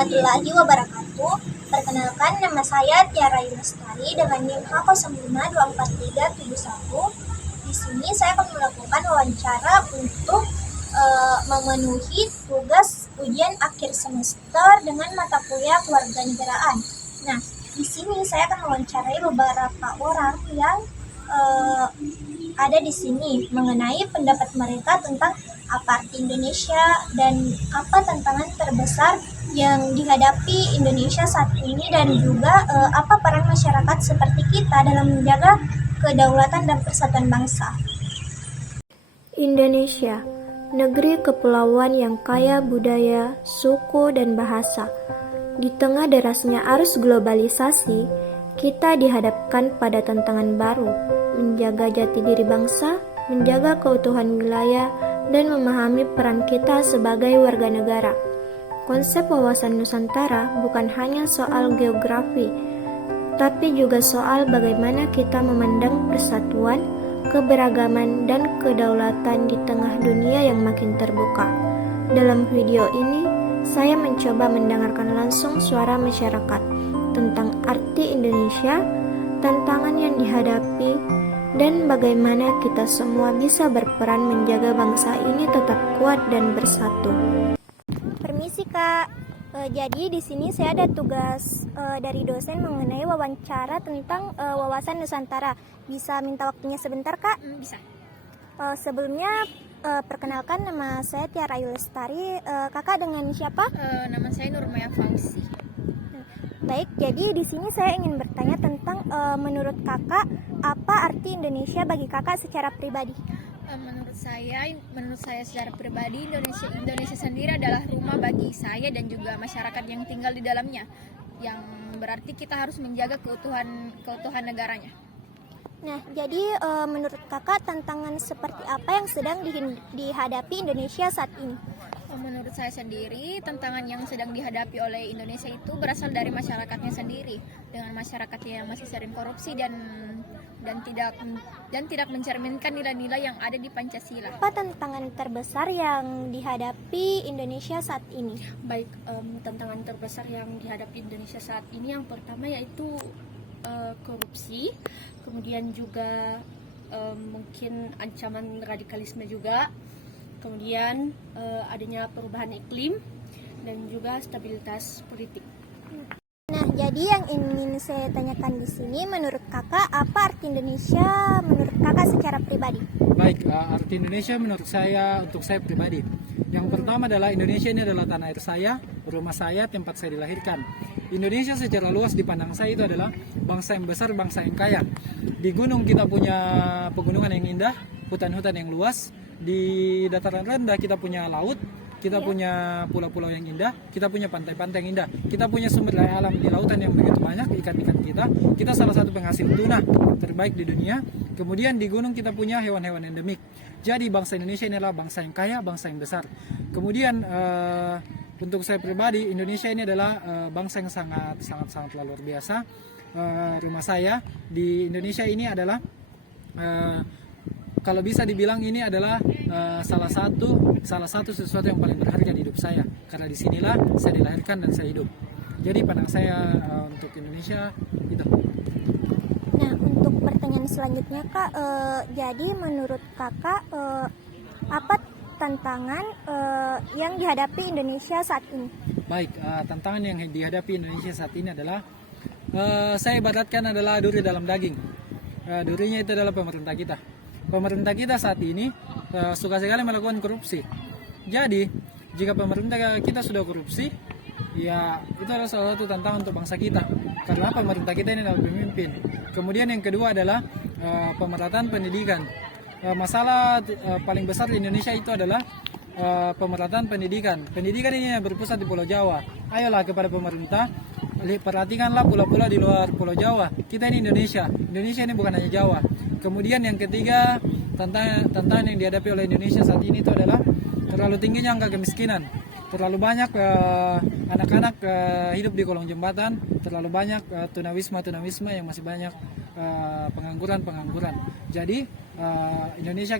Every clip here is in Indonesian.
warahmatullahi wabarakatuh. Perkenalkan, nama saya Tiara Yunestari dengan NIM H05243741. Di sini saya akan melakukan wawancara untuk memenuhi tugas ujian akhir semester dengan mata kuliah kewarganegaraan. Nah, di sini saya akan mewawancarai beberapa orang yang ada di sini mengenai pendapat mereka tentang apa arti Indonesia dan apa tantangan terbesar yang dihadapi Indonesia saat ini, dan juga apa peran masyarakat seperti kita dalam menjaga kedaulatan dan persatuan bangsa. Indonesia, negeri kepulauan yang kaya budaya, suku, dan bahasa. Di tengah derasnya arus globalisasi, kita dihadapkan pada tantangan baru, menjaga jati diri bangsa, menjaga keutuhan wilayah, dan memahami peran kita sebagai warga negara. Konsep wawasan Nusantara bukan hanya soal geografi, tapi juga soal bagaimana kita memandang persatuan, keberagaman, dan kedaulatan di tengah dunia yang makin terbuka. Dalam video ini, saya mencoba mendengarkan langsung suara masyarakat tentang arti Indonesia, tantangan yang dihadapi, dan bagaimana kita semua bisa berperan menjaga bangsa ini tetap kuat dan bersatu. Permisi Kak, jadi di sini saya ada tugas dari dosen mengenai wawancara tentang wawasan Nusantara. Bisa minta waktunya sebentar Kak? Bisa. Sebelumnya perkenalkan, nama saya Tiara Yulestari. Kakak dengan siapa? Nama saya Nurmaya Fauzi. Baik, jadi di sini saya ingin bertanya tentang menurut kakak apa arti Indonesia bagi kakak secara pribadi? Menurut saya secara pribadi, Indonesia sendiri adalah rumah bagi saya dan juga masyarakat yang tinggal di dalamnya, yang berarti kita harus menjaga keutuhan negaranya. Nah, jadi menurut kakak tantangan seperti apa yang sedang dihadapi Indonesia saat ini? Menurut saya sendiri, tantangan yang sedang dihadapi oleh Indonesia itu berasal dari masyarakatnya sendiri, dengan masyarakatnya yang masih sering korupsi dan tidak mencerminkan nilai-nilai yang ada di Pancasila. Apa tantangan terbesar yang dihadapi Indonesia saat ini? Baik, tantangan terbesar yang dihadapi Indonesia saat ini yang pertama yaitu korupsi, kemudian juga mungkin ancaman radikalisme juga, kemudian adanya perubahan iklim dan juga stabilitas politik. Nah, jadi yang ingin saya tanyakan di sini, menurut kakak apa arti Indonesia menurut kakak secara pribadi? Baik, arti Indonesia menurut saya, untuk saya pribadi, yang pertama adalah Indonesia ini adalah tanah air saya, rumah saya, tempat saya dilahirkan. Indonesia secara luas dipandang saya itu adalah bangsa yang besar, bangsa yang kaya. Di gunung kita punya pegunungan yang indah, hutan-hutan yang luas. Di dataran rendah kita punya laut, kita punya pulau-pulau yang indah, kita punya pantai-pantai yang indah, kita punya sumber daya alam di lautan yang begitu banyak, ikan-ikan kita salah satu penghasil tuna terbaik di dunia. Kemudian di gunung kita punya hewan-hewan endemik. Jadi bangsa Indonesia ini adalah bangsa yang kaya, bangsa yang besar. Kemudian untuk saya pribadi, Indonesia ini adalah bangsa yang sangat luar biasa. Rumah saya di Indonesia ini adalah kalau bisa dibilang ini adalah salah satu sesuatu yang paling berharga di hidup saya, karena disinilah saya dilahirkan dan saya hidup. Jadi pandang saya untuk Indonesia itu. Nah, untuk pertanyaan selanjutnya Kak, jadi menurut kakak apa tantangan yang dihadapi Indonesia saat ini? Baik, tantangan yang dihadapi Indonesia saat ini adalah saya ibaratkan adalah duri dalam daging. Durinya itu adalah pemerintah kita. Pemerintah kita saat ini suka sekali melakukan korupsi. Jadi, jika pemerintah kita sudah korupsi, ya itu adalah salah satu tantangan untuk bangsa kita. Karena pemerintah kita ini adalah pemimpin. Kemudian yang kedua adalah pemerataan pendidikan. Masalah paling besar di Indonesia itu adalah pemerataan pendidikan. Pendidikan ini berpusat di Pulau Jawa. Ayolah kepada pemerintah, perhatikanlah pulau-pulau di luar Pulau Jawa. Kita ini Indonesia. Indonesia ini bukan hanya Jawa. Kemudian yang ketiga, tantangan yang dihadapi oleh Indonesia saat ini itu adalah terlalu tingginya angka kemiskinan. Terlalu banyak anak-anak hidup di kolong jembatan, terlalu banyak tunawisma yang masih banyak pengangguran. Jadi Indonesia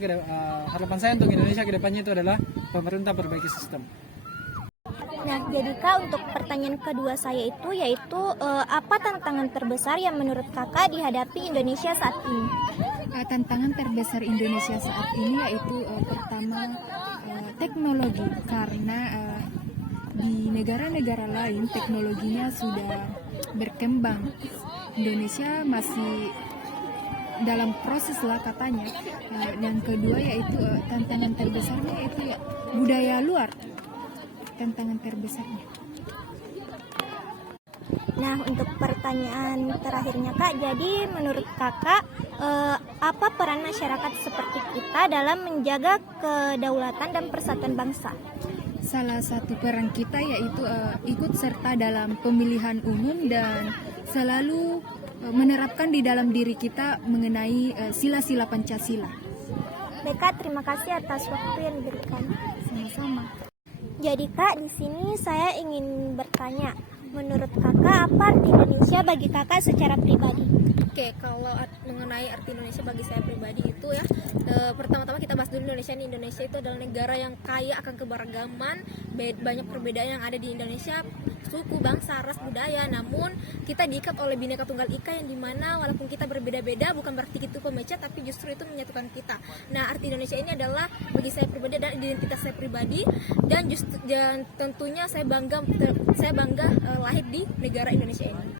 harapan saya untuk Indonesia ke depannya itu adalah pemerintah perbaiki sistem. Nah, jadi Kak, untuk pertanyaan kedua saya itu yaitu apa tantangan terbesar yang menurut Kakak dihadapi Indonesia saat ini? Tantangan terbesar Indonesia saat ini yaitu pertama teknologi, karena di negara-negara lain teknologinya sudah berkembang. Indonesia masih dalam proses lah katanya. Yang kedua yaitu tantangan terbesarnya yaitu ya budaya luar. Tantangan terbesarnya. Nah, untuk pertanyaan terakhirnya Kak, jadi menurut Kakak apa peran masyarakat seperti kita dalam menjaga kedaulatan dan persatuan bangsa? Salah satu peran kita yaitu ikut serta dalam pemilihan umum dan selalu menerapkan di dalam diri kita mengenai sila-sila Pancasila. Baik Kak, terima kasih atas waktu yang diberikan. Sama-sama. Jadi Kak, di sini saya ingin bertanya, menurut Kakak apa arti Indonesia bagi Kakak secara pribadi? Oke, kalau mengenai arti Indonesia bagi saya pribadi itu ya, pertama-tama kita bahas dulu Indonesia. Indonesia itu adalah negara yang kaya akan keberagaman, banyak perbedaan yang ada di Indonesia, suku, bangsa, ras, budaya. Namun kita diikat oleh Bhinneka Tunggal Ika, yang dimana walaupun kita berbeda-beda bukan berarti itu pemecah, tapi justru itu menyatukan kita. Nah, arti Indonesia ini adalah bagi saya pribadi dan identitas saya pribadi, dan tentunya saya bangga lahir di negara Indonesia ini.